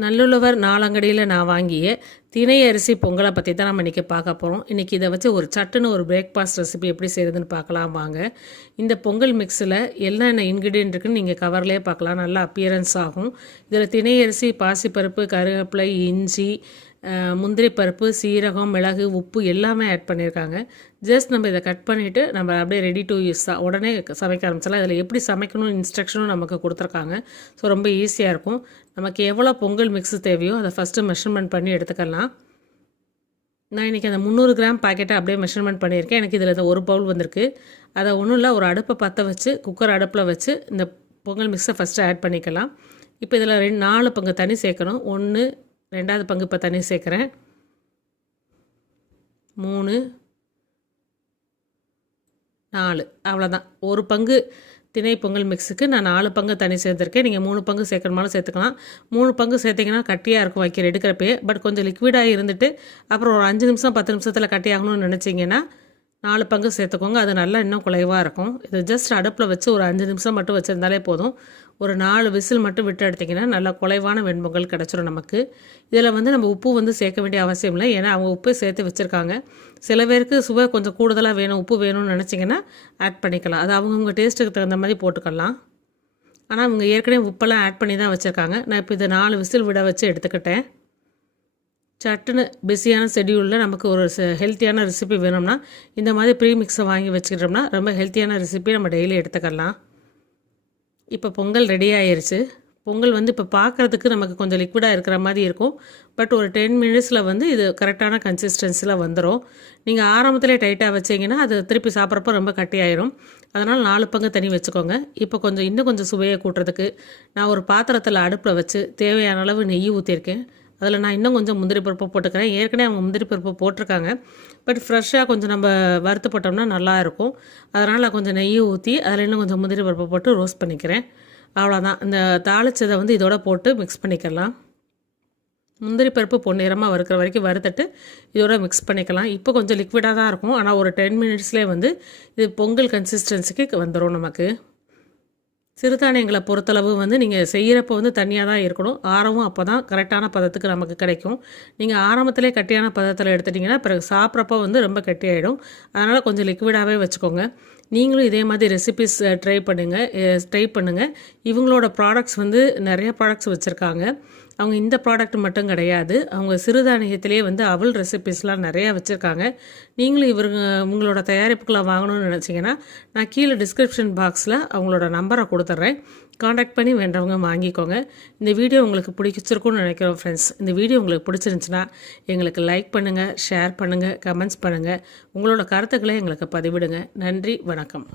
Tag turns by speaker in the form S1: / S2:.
S1: நல்லுழவர் நாளங்கடியில் நான் வாங்கிய திணை அரிசி பொங்கலை பற்றி தான் நம்ம இன்றைக்கி பார்க்க போகிறோம் இன்றைக்கி இதை வச்சு ஒரு சட்டுன்னு ஒரு பிரேக்ஃபாஸ்ட் ரெசிபி எப்படி செய்கிறதுன்னு பார்க்கலாம் வாங்க. இந்த பொங்கல் மிக்ஸில் என்னென்ன இன்க்ரீடியன்ட் இருக்குன்னு நீங்கள் கவர்லேயே பார்க்கலாம். நல்லா அப்பியரன்ஸ் ஆகும். இதில் திணை அரிசி பாசிப்பருப்பு கருவேப்பிலை இஞ்சி முந்திரி பருப்பு சீரகம் மிளகு உப்பு எல்லாமே ஆட் பண்ணியிருக்காங்க. ஜஸ்ட் நம்ம இதை கட் பண்ணிவிட்டு நம்ம அப்படியே ரெடி டு யூஸ் தான் உடனே சமைக்க ஆரம்பிச்சிடலாம். இதில் எப்படி சமைக்கணும் இன்ஸ்ட்ரக்ஷனும் நமக்கு கொடுத்துருக்காங்க. ஸோ ரொம்ப ஈஸியாக இருக்கும். நமக்கு எவ்வளோ பொங்கல் மிக்ஸ் தேவையோ அதை ஃபஸ்ட்டு மெஷர்மெண்ட் பண்ணி எடுத்துக்கலாம். நான் இன்றைக்கி அந்த முந்நூறு கிராம் பாக்கெட்டை அப்படியே மெஷர்மெண்ட் பண்ணியிருக்கேன். எனக்கு இதில் இந்த ஒரு பவுல் வந்திருக்கு. அதை ஒன்றும் இல்லை ஒரு அடுப்பை பற்ற வச்சு குக்கர் அடுப்பில் வச்சு இந்த பொங்கல் மிக்ஸை ஃபஸ்ட்டு ஆட் பண்ணிக்கலாம். இப்போ இதில் ரெண்டு நாலு பங்கு தண்ணி சேர்க்கணும். ஒன்று ரெண்டாவது பங்கு இப்போ தண்ணி சேர்க்குறேன். மூணு நாலு. அவ்வளோதான் ஒரு பங்கு திணை பொங்கல் மிக்ஸுக்கு நான் நாலு பங்கு தண்ணி சேர்த்துருக்கேன். நீங்கள் மூணு பங்கு சேர்க்கணுமாலும் சேர்த்துக்கலாம். மூணு பங்கு சேர்த்திங்கன்னா கட்டியாக இருக்கும் வைக்கிற எடுக்கிறப்பே பட் கொஞ்சம் லிக்விடாக இருந்துட்டு அப்புறம் ஒரு அஞ்சு நிமிஷம் பத்து நிமிஷத்தில் கட்டியாகணும்னு நினச்சிங்கன்னா நாலு பங்கு சேர்த்துக்கோங்க. அது நல்லா இன்னும் குலைவாக இருக்கும். இது ஜஸ்ட் அடுப்பில் வச்சு ஒரு அஞ்சு நிமிஷம் மட்டும் வச்சுருந்தாலே போதும். ஒரு நாலு விசில் மட்டும் விட்டு எடுத்திங்கன்னா நல்லா குலைவான வெண்பொங்கல் கிடச்சிரும் நமக்கு. இதில் வந்து நம்ம உப்பு வந்து சேர்க்க வேண்டிய அவசியம் இல்லை. ஏன்னா அவங்க உப்பே சேர்த்து வச்சுருக்காங்க. சில பேருக்கு சுவை கொஞ்சம் கூடுதலாக வேணும் உப்பு வேணும்னு நினச்சிங்கன்னா ஆட் பண்ணிக்கலாம். அது அவங்கவுங்க டேஸ்ட்டுக்கு தகுந்த மாதிரி போட்டுக்கலாம். ஆனால் அவங்க ஏற்கனவே உப்பெல்லாம் ஆட் பண்ணி தான் வச்சுருக்காங்க. நான் இப்போ இதை நாலு விசில் விட வச்சு எடுத்துக்கிட்டேன். சட்டுன்னு பிஸியான ஷெடியூலில் நமக்கு ஒரு ஹெல்த்தியான ரெசிபி வேணும்னா இந்த மாதிரி ப்ரீ மிக்ஸை வாங்கி வச்சுக்கிட்டோம்னா ரொம்ப ஹெல்த்தியான ரெசிபி நம்ம டெய்லி எடுத்துக்கலாம். இப்போ பொங்கல் ரெடி ஆயிடுச்சு பொங்கல் வந்து இப்போ பார்க்குறதுக்கு நமக்கு கொஞ்சம் லிக்விடாக இருக்கிற மாதிரி இருக்கும். பட் ஒரு டென் மினிட்ஸில் வந்து இது கரெக்டான கன்சிஸ்டன்சியில் வந்துடும் நீங்கள் ஆரம்பத்திலே டைட்டாக வச்சீங்கன்னா அது திருப்பி சாப்பிட்றப்ப ரொம்ப கட்டியாயிரும். அதனால் நாலு பங்கு தனி வச்சுக்கோங்க. இப்போ கொஞ்சம் இன்னும் கொஞ்சம் சுவையை கூட்டுறதுக்கு நான் ஒரு பாத்திரத்தில் அடுப்பில் வச்சு தேவையான அளவு நெய் ஊற்றிருக்கேன் அதில் நான் இன்னும் கொஞ்சம் முந்திரி பருப்பு போட்டுக்கிறேன். ஏற்கனவே அவங்க முந்திரி பருப்பு போட்டிருக்காங்க. பட் ஃப்ரெஷ்ஷாக கொஞ்சம் நம்ம வறுத்து போட்டோம்னா நல்லாயிருக்கும் அதனால் கொஞ்சம் நெய் ஊற்றி அதில் இன்னும் கொஞ்சம் முந்திரி பருப்பு போட்டு ரோஸ்ட் பண்ணிக்கிறேன். அவ்வளோதான் இந்த தாளிச்சதை வந்து இதோட போட்டு மிக்ஸ் பண்ணிக்கலாம். முந்திரி பருப்பு பொன்னிறமாக வறுக்கிற வரைக்கும் வறுத்துட்டு இதோட மிக்ஸ் பண்ணிக்கலாம். இப்போ கொஞ்சம் லிக்விடாக தான் இருக்கும். ஆனால் ஒரு டென் மினிட்ஸ்லேயே வந்து இது பொங்கல் கன்சிஸ்டன்சிக்கு வந்துடும் நமக்கு. சிறுதானியங்களை பொறுத்தளவு வந்து நீங்கள் செய்கிறப்போ வந்து தனியாக தான் இருக்கணும். ஆரமும் அப்போ தான் கரெக்டான பதத்துக்கு நமக்கு கிடைக்கும். நீங்கள் ஆரம்பத்திலே கட்டியான பதத்தில் எடுத்துட்டிங்கன்னா பிறகு சாப்பிட்றப்போ வந்து ரொம்ப கட்டியாயிடும். அதனால் கொஞ்சம் லிக்விடாகவே வச்சுக்கோங்க. நீங்களும் இதே மாதிரி ரெசிபிஸ் ட்ரை பண்ணுங்கள் ட்ரை பண்ணுங்கள் இவங்களோட ப்ராடக்ட்ஸ் வந்து நிறைய ப்ராடக்ட்ஸ் வச்சுருக்காங்க. அவங்க இந்த ப்ராடக்ட் மட்டும் கிடையாது. அவங்க சிறுதானியத்திலே வந்து அவல் ரெசிபிஸ்லாம் நிறையா வச்சுருக்காங்க. நீங்களும் இவருங்க உங்களோட தயாரிப்புகளை வாங்கணும்னு நினச்சிங்கன்னா நான் கீழே டிஸ்கிரிப்ஷன் பாக்ஸில் அவங்களோட நம்பரை கொடுத்துட்றேன் காண்டாக்ட் பண்ணி வேண்டவங்க வாங்கிக்கோங்க. இந்த வீடியோ உங்களுக்கு பிடிச்சிருக்கும்னு நினைக்கிறோம் ஃப்ரெண்ட்ஸ் இந்த வீடியோ உங்களுக்கு பிடிச்சிருந்துச்சுன்னா எங்களுக்கு லைக் பண்ணுங்கள் ஷேர் பண்ணுங்கள் கமெண்ட்ஸ் பண்ணுங்கள் உங்களோட கருத்துக்களை எங்களுக்கு பதிவிடுங்க. நன்றி வணக்கம்.